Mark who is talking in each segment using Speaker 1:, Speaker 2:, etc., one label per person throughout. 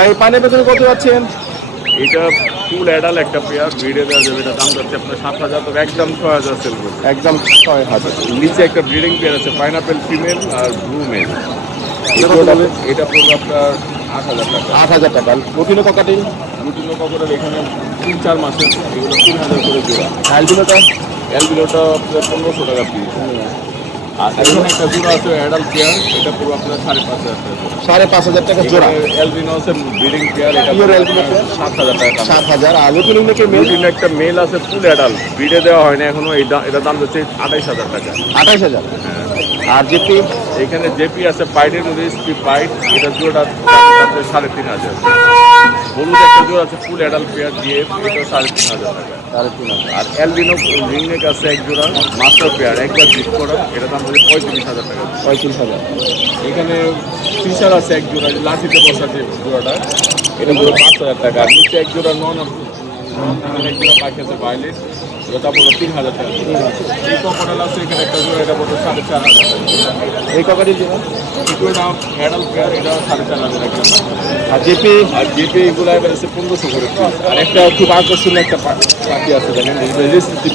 Speaker 1: ভাই পানের পেছনে কত পাচ্ছেন
Speaker 2: এটা ফুল অ্যাডাল একটা পেয়ার ব্রিডে দেওয়া যাবে এটা দাম যাচ্ছে আপনার সাত হাজার তবে একদম ছয় হাজার সেল করবে।
Speaker 1: একদম ছয় হাজার।
Speaker 2: নিচে একটা ব্রিডিং পেয়ার আছে পাইনাপেল ফিমেল আর ব্লু মেল
Speaker 1: এটা পড়বে?
Speaker 2: আপনার আট হাজার টাকা।
Speaker 1: আট হাজার টাকা। লুটিনো ককাটি
Speaker 2: রুটিনো কপরের এখানে তিন চার মাসের এগুলো তিন হাজার করে জোড়া
Speaker 1: অ্যালবিনোটা?
Speaker 2: অ্যালবিলোটা আপনার পনেরোশো টাকা পিস আর এখানে একটা জোড়া আছে অ্যাডাল্ট পেয়ার এটা পুরো আপনার সাড়ে পাঁচ হাজার টাকা
Speaker 1: সাড়ে পাঁচ হাজার টাকা জোড়া।
Speaker 2: অ্যালবিনো আছে ব্রিডিং পেয়ার এটা সাত হাজার টাকা
Speaker 1: সাত হাজার। আর মেল
Speaker 2: রুটিন একটা মেল আছে ফুল অ্যাডাল্ট ব্রিডে দেওয়া হয় না এখনও এই দা- এটার দাম হচ্ছে আঠাইশ হাজার টাকা।
Speaker 1: আঠাইশ হাজার। আর যেটি
Speaker 2: এখানে জেপি আছে পাইডের মধ্যে স্পি পাইট এটা আপনার সাড়ে তিন হাজার। হলুদ একটা জোড়া আছে ফুল অ্যাডাল্ট পেয়ার দিয়ে এটা সাড়ে তিন হাজার টাকা।
Speaker 1: সাড়ে তিন হাজার।
Speaker 2: আর অ্যালবিনো রিংনেক আছে এক জোড়া মাস্টার পেয়ার একবার জিপ করা এটা দাম হচ্ছে পঁয়ত্রিশ হাজার টাকা।
Speaker 1: পঁয়ত্রিশ হাজার।
Speaker 2: এখানে ফিশার আছে এক জোড়া যে লাঠিতে বসা যে জোড়াটা এটা পুরো পাঁচ হাজার টাকা। আর নিচে এক জোড়া নন এক জোড়া পাখি আছে ভাইলেট ওটা পড়ল তিন হাজার টাকা। এই কপাটাল আছে এখানে একটা জোড়া এটা পড়ল সাড়ে চার হাজার টাকা।
Speaker 1: এই কপাটির
Speaker 2: একটু এটা অ্যাডাল্ট পেয়ার এটা সাড়ে চার হাজার একটা
Speaker 1: আর জেপি?
Speaker 2: আর জিপে এগুলো এবার এসে পনেরোশো করে। আর একটা খুব আকর্ষণীয় একটা পাখি আছে দেখেন রেসিস্টিভ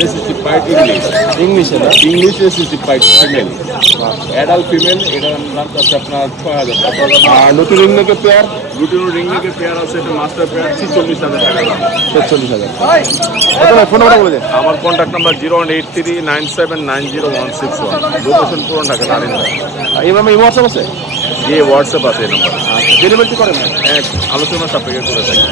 Speaker 2: রেসিস্টিভ পাইট ইংলিশ
Speaker 1: ইংলিশে না?
Speaker 2: ইংলিশ রেসিস্টিভ পাইট ফিমেল অ্যাডাল্ট ফিমেল এটার দাম আছে আপনার ছয় হাজার টাকা।
Speaker 1: আর নতুন ইংলিশে পেয়ার
Speaker 2: রুটিনো রিংনেকের পেয়ার আছে এটা মাস্টার পেয়ার ছিচল্লিশ হাজার টাকা।
Speaker 1: ছেচল্লিশ হাজার। ফোন নাম্বার বলে
Speaker 2: আমার contact number zero one eight three nine seven nine zero one six one location পুরন ঢাকা নারিন্দা
Speaker 1: এইভাবে এই হোয়াটসঅ্যাপ আছে?
Speaker 2: যে হোয়াটসঅ্যাপ আছে এই নাম্বার
Speaker 1: ডেলিভারি করেন।
Speaker 2: এক আলোচনা সাপেক্ষে করে থাকি